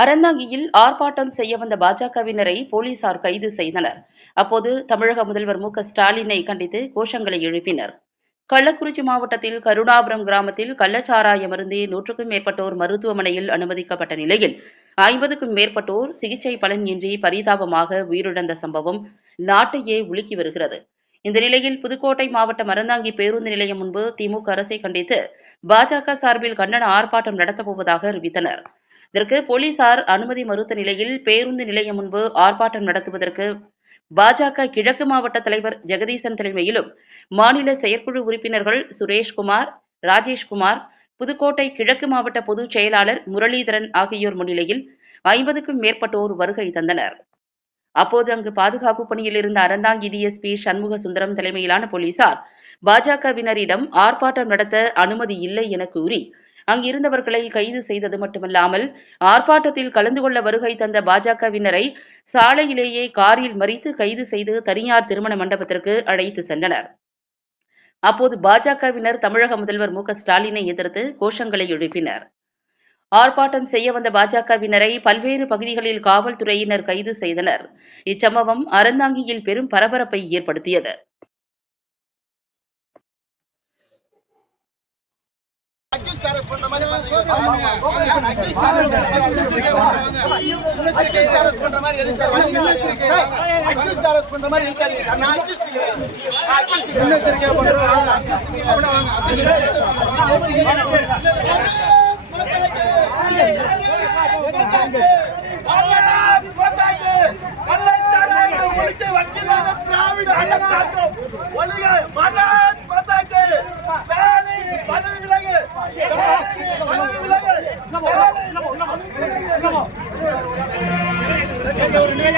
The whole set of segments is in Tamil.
அறந்தாங்கியில் ஆர்ப்பாட்டம் செய்ய வந்த பாஜகவினரை போலீசார் கைது செய்தனர். அப்போது தமிழக முதல்வர் மு ஸ்டாலினை கண்டித்து கோஷங்களை எழுப்பினர். கள்ளக்குறிச்சி மாவட்டத்தில் கருணாபுரம் கிராமத்தில் கள்ளச்சாராய மருந்தே நூற்றுக்கும் மேற்பட்டோர் மருத்துவமனையில் அனுமதிக்கப்பட்ட நிலையில் ஐம்பதுக்கும் மேற்பட்டோர் சிகிச்சை பலனின்றி பரிதாபமாக உயிரிழந்த சம்பவம் நாட்டையே உலுக்கி வருகிறது. இந்த நிலையில் புதுக்கோட்டை மாவட்டம் அறந்தாங்கி பேருந்து நிலையம் முன்பு திமுக அரசை கண்டித்து பாஜக சார்பில் கண்டன ஆர்ப்பாட்டம் நடத்தப்போவதாக அறிவித்தனர். இதற்கு போலீசார் அனுமதி மறுத்த நிலையில் பேருந்து நிலையம் முன்பு ஆர்ப்பாட்டம் நடத்துவதற்கு பாஜக கிழக்கு மாவட்ட தலைவர் ஜெகதீசன் தலைமையிலும் மாநில செயற்குழு உறுப்பினர்கள் சுரேஷ்குமார் ராஜேஷ்குமார் புதுக்கோட்டை கிழக்கு மாவட்ட பொதுச் செயலாளர் முரளிதரன் ஆகியோர் முன்னிலையில் ஐம்பதுக்கும் மேற்பட்டோர் வருகை தந்தனர். அப்போது அங்கு பாதுகாப்பு பணியில் இருந்த அறந்தாங்கி டிஎஸ்பி சண்முக சுந்தரம் தலைமையிலான போலீசார் பாஜகவினரிடம் ஆர்ப்பாட்டம் நடத்த அனுமதி இல்லை என கூறி அங்கிருந்தவர்களை கைது செய்தது மட்டுமல்லாமல் ஆர்ப்பாட்டத்தில் கலந்து கொள்ள வருகை தந்த பாஜகவினரை சாலையிலேயே காரில் மறித்து கைது செய்து தனியார் திருமண மண்டபத்திற்கு அழைத்து சென்றனர். அப்போது பாஜகவினர் தமிழக முதல்வர் மு ஸ்டாலினை எதிர்த்து கோஷங்களை எழுப்பினர். ஆர்ப்பாட்டம் செய்ய வந்த பாஜகவினரை பல்வேறு பகுதிகளில் காவல்துறையினர் கைது செய்தனர். இச்சம்பவம் அறந்தாங்கியில் பெரும் பரபரப்பை ஏற்படுத்தியது அக்யூஸ்ட் அரெஸ்ட் பண்ற மாதிரி அக்யூஸ்ட் அரெஸ்ட் பண்ற மாதிரி எதுக்கு சார் வழி அக்யூஸ்ட் அரெஸ்ட் பண்ற மாதிரி இருக்காதீங்க சார் நான் அக்யூஸ்ட் கிடையாது நான் accused கிடையாது. திராவிட அரசாங்கம் ஒழுக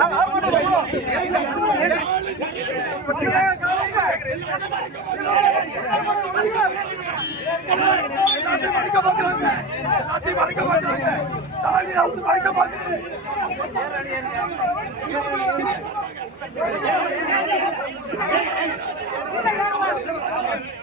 ஹாஸ்பிட்டல் ஹாஸ்பிட்டல் இருந்து வீட்டுக்கு போறவங்க அரசு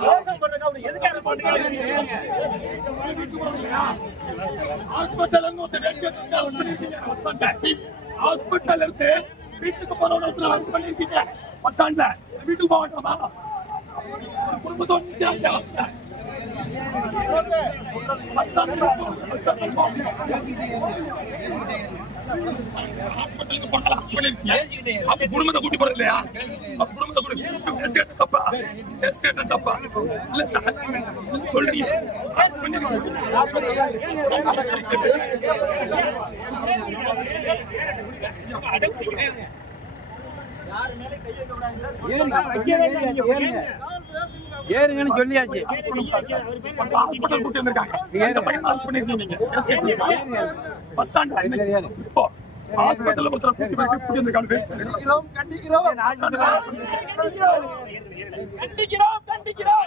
ஹாஸ்பிட்டல் பஸ் ஸ்டாண்ட்ல வீட்டுக்கு ஹாஸ்பிட்டல் மாட்டோமா கொரோனா குடும்பத்தோட நிக்கிறாங்க அவங்க. பஸ் ஸ்டாண்ட்ல போ- பஸ் ஸ்டாண்ட்ல போ. ஹாஸ்பிட்டலுக்கு போனாலும் அரசு அப்ப குடும்பத்தை கூட்டி போறது இல்லையா குடும்பத்தை கூட்டி தப்பா? தப்பா? இல்ல சார் சொல்றீங்க. பண்ணிருக்கீங்க. ஏறுங்கன்னு சொல்லியாச்சு. ஹாஸ்பிட்டல் கூட்டி வந்திருக்காங்க. எந்த பையனை arrest பண்ணிருக்கீங்க? பஸ் இன்னைக்கு. இப்போ ஹாஸ்பிட்டல்ல ஒருத்தரை கூட்டி போய் கூட்டி வந்திருக்காங்க. சொல்லுங்க. கண்டிக்கிறோம் கண்டிக்கிறோம். கண்டிக்கிறோம்.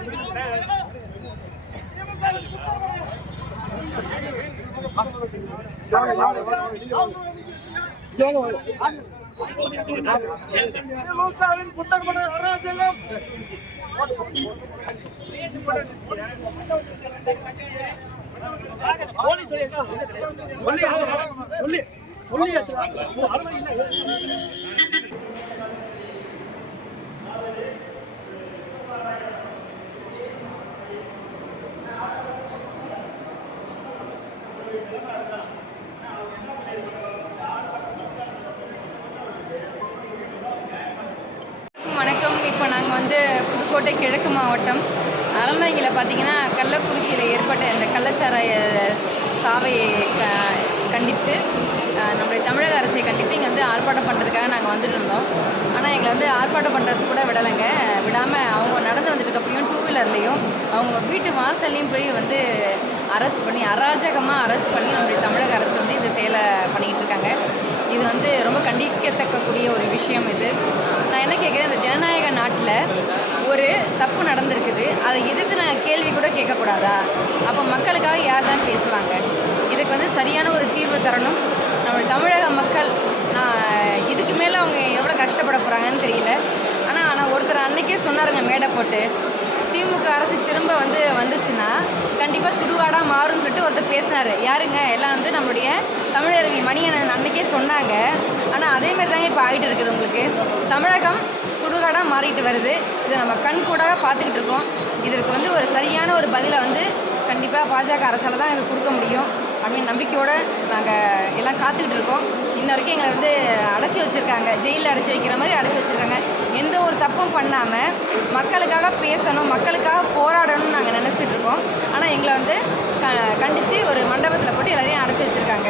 என்ன இப்போ நாங்கள் வந்து புதுக்கோட்டை கிழக்கு மாவட்டம் அறந்தாங்கியில் பார்த்தீங்கன்னா கள்ளக்குறிச்சியில் ஏற்பட்ட இந்த கள்ளச்சாராய சாவையை க கண்டித்து நம்முடைய தமிழக அரசை கண்டித்து இங்கே வந்து ஆர்ப்பாட்டம் பண்ணுறதுக்காக நாங்கள் வந்துட்டு இருந்தோம். ஆனால் எங்களை வந்து ஆர்ப்பாட்டம் பண்ணுறதுக்கு கூட விடலைங்க. விடாமல் அவங்க நடந்து வந்துட்டுக்கப்பையும் டூ வீலர்லேயும் அவங்க வீட்டு வாசல்லையும் போய் வந்து அரெஸ்ட் பண்ணி அராஜகமாக அரெஸ்ட் பண்ணி நம்முடைய தமிழக அரசு வந்து இந்த செயலை பண்ணிக்கிட்டு இருக்காங்க. இது வந்து ரொம்ப கண்டிக்கத்தக்கக்கூடிய ஒரு விஷயம் இது நான் என்ன கேட்குறேன் இந்த ஒரு தப்பு நடந்திருக்குது. அதை எதிர்த்து நாங்கள் கேள்வி கூட கேட்கக்கூடாதா? அப்போ மக்களுக்காக யார் தான் பேசுவாங்க? இதுக்கு வந்து சரியான ஒரு தீர்வு தரணும். நம்மளுடைய தமிழக மக்கள் நான் இதுக்கு மேலே அவங்க எவ்வளோ கஷ்டப்பட போகிறாங்கன்னு தெரியல. ஆனால் ஆனால் ஒருத்தர் அன்னைக்கே சொன்னாருங்க மேடை போட்டு. திமுக அரசு திரும்ப வந்து வந்துச்சுன்னா கண்டிப்பாக சுடுகாடாக மாறும்னு சொல்லிட்டு ஒருத்தர் பேசினார். யாருங்க? எல்லாம் வந்து நம்மளுடைய தமிழருவி மணியன் அன்னைக்கே சொன்னாங்க. ஆனால் அதே மாதிரி தாங்க இப்போ ஆகிட்டு இருக்குது உங்களுக்கு. தமிழகம் சுடுகாடாக மாறிட்டு வருது. இதை நம்ம கண் கூடாக பார்த்துக்கிட்டு இருக்கோம். இதற்கு வந்து ஒரு சரியான ஒரு பதிலை வந்து கண்டிப்பாக பாஜக அரசால் தான் எங்களுக்கு கொடுக்க முடியும். அப்படின்னு நம்பிக்கையோடு நாங்கள் எல்லாம் காத்துக்கிட்டு இருக்கோம். இன்ன வரைக்கும் எங்களை வந்து அடைச்சி வச்சுருக்காங்க. ஜெயிலில் அடைச்சி வைக்கிற மாதிரி அடைச்சி வச்சுருக்காங்க. எந்த ஒரு தப்பும் பண்ணாமல் மக்களுக்காக பேசணும் மக்களுக்காக போராடணும்னு நாங்கள் நினச்சிட்டு இருக்கோம். ஆனால் எங்களை வந்து க கண்டித்து ஒரு மண்டபத்தில் போட்டு எல்லாரையும் அடைச்சி வச்சுருக்காங்க.